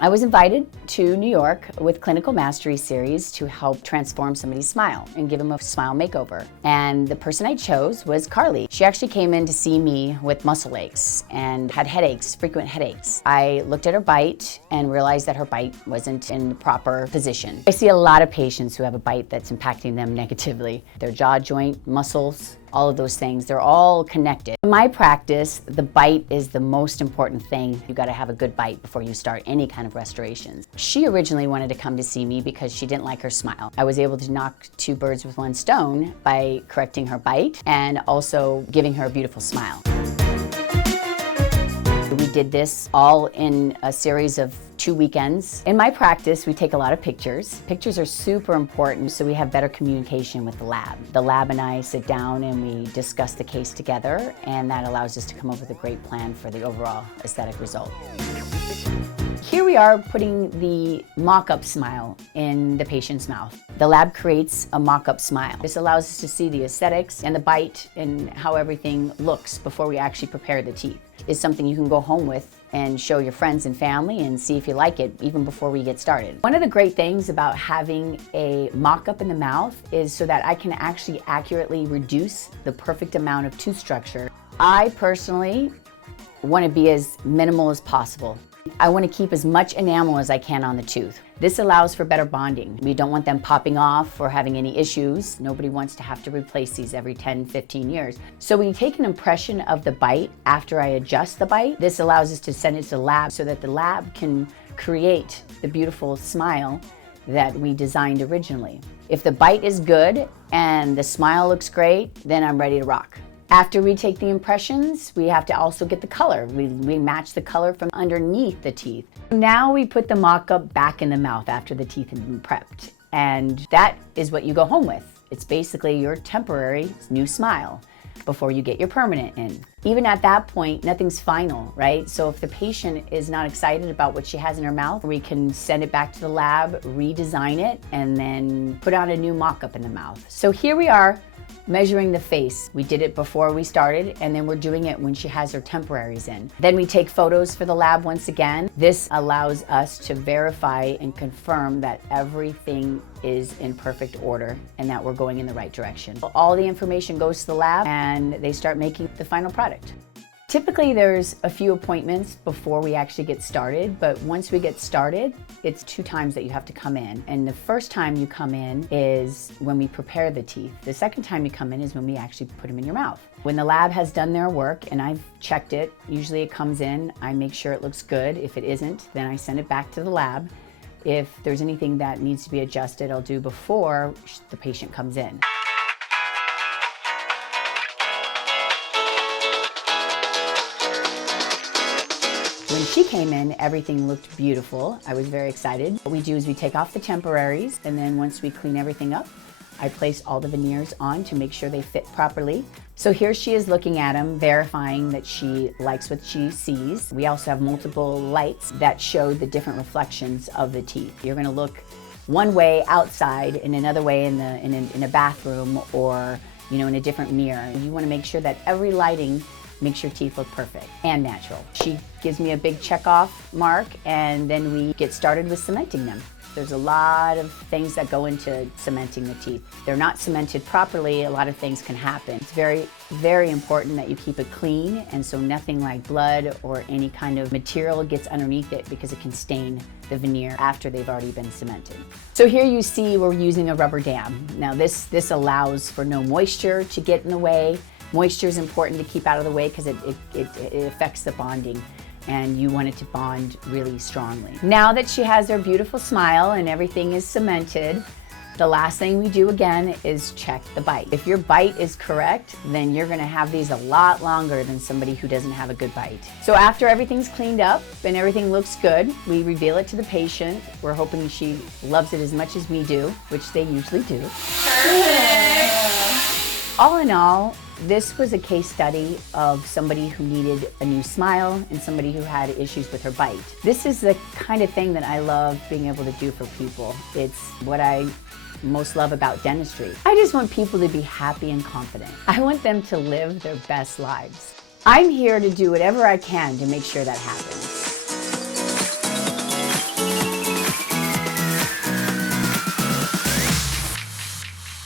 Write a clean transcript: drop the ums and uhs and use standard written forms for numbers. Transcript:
I was invited to New York with Clinical Mastery Series to help transform somebody's smile and give them a smile makeover. And the person I chose was Carly. She actually came in to see me with muscle aches and had headaches, frequent headaches. I looked at her bite and realized that her bite wasn't in the proper position. I see a lot of patients who have a bite that's impacting them negatively. Their jaw joint, muscles, all of those things, they're all connected. In my practice, the bite is the most important thing. You gotta have a good bite before you start any kind of restorations. She originally wanted to come to see me because she didn't like her smile. I was able to knock two birds with one stone by correcting her bite and also giving her a beautiful smile. We did this all in a series of 2 weekends. In my practice, we take a lot of pictures. Pictures are super important so we have better communication with the lab. The lab and I sit down and we discuss the case together, and that allows us to come up with a great plan for the overall aesthetic result. Here we are putting the mock-up smile in the patient's mouth. The lab creates a mock-up smile. This allows us to see the aesthetics and the bite and how everything looks before we actually prepare the teeth. It's something you can go home with and show your friends and family and see if you like it even before we get started. One of the great things about having a mock-up in the mouth is so that I can actually accurately reduce the perfect amount of tooth structure. I personally want to be as minimal as possible. I want to keep as much enamel as I can on the tooth. This allows for better bonding. We don't want them popping off or having any issues. Nobody wants to have to replace these every 10, 15 years. So when you take an impression of the bite after I adjust the bite, this allows us to send it to the lab so that the lab can create the beautiful smile that we designed originally. If the bite is good and the smile looks great, then I'm ready to rock. After we take the impressions, we have to also get the color. We match the color from underneath the teeth. Now we put the mock-up back in the mouth after the teeth have been prepped. And that is what you go home with. It's basically your temporary new smile before you get your permanent in. Even at that point, nothing's final, right? So if the patient is not excited about what she has in her mouth, we can send it back to the lab, redesign it, and then put on a new mock-up in the mouth. So here we are, measuring the face. We did it before we started, and then we're doing it when she has her temporaries in. Then we take photos for the lab once again. This allows us to verify and confirm that everything is in perfect order and that we're going in the right direction. All the information goes to the lab and they start making the final product. Typically there's a few appointments before we actually get started, but once we get started, it's 2 times that you have to come in. And the first time you come in is when we prepare the teeth. The second time you come in is when we actually put them in your mouth. When the lab has done their work and I've checked it, usually it comes in, I make sure it looks good. If it isn't, then I send it back to the lab. If there's anything that needs to be adjusted, I'll do before the patient comes in. When she came in, everything looked beautiful. I was very excited. What we do is we take off the temporaries, and then once we clean everything up, I place all the veneers on to make sure they fit properly. So here she is looking at them, verifying that she likes what she sees. We also have multiple lights that show the different reflections of the teeth. You're gonna look one way outside and another way in a bathroom or in a different mirror. You wanna make sure that every lighting makes your teeth look perfect and natural. She gives me a big check off mark, and then we get started with cementing them. There's a lot of things that go into cementing the teeth. If they're not cemented properly, a lot of things can happen. It's very, very important that you keep it clean, and so nothing like blood or any kind of material gets underneath it because it can stain the veneer after they've already been cemented. So here you see we're using a rubber dam. Now this allows for no moisture to get in the way. Moisture is important to keep out of the way because it affects the bonding, and you want it to bond really strongly. Now that she has her beautiful smile and everything is cemented, the last thing we do again is check the bite. If your bite is correct, then you're gonna have these a lot longer than somebody who doesn't have a good bite. So after everything's cleaned up and everything looks good, we reveal it to the patient. We're hoping she loves it as much as we do, which they usually do. All in all, this was a case study of somebody who needed a new smile and somebody who had issues with her bite. This is the kind of thing that I love being able to do for people. It's what I most love about dentistry. I just want people to be happy and confident. I want them to live their best lives. I'm here to do whatever I can to make sure that happens.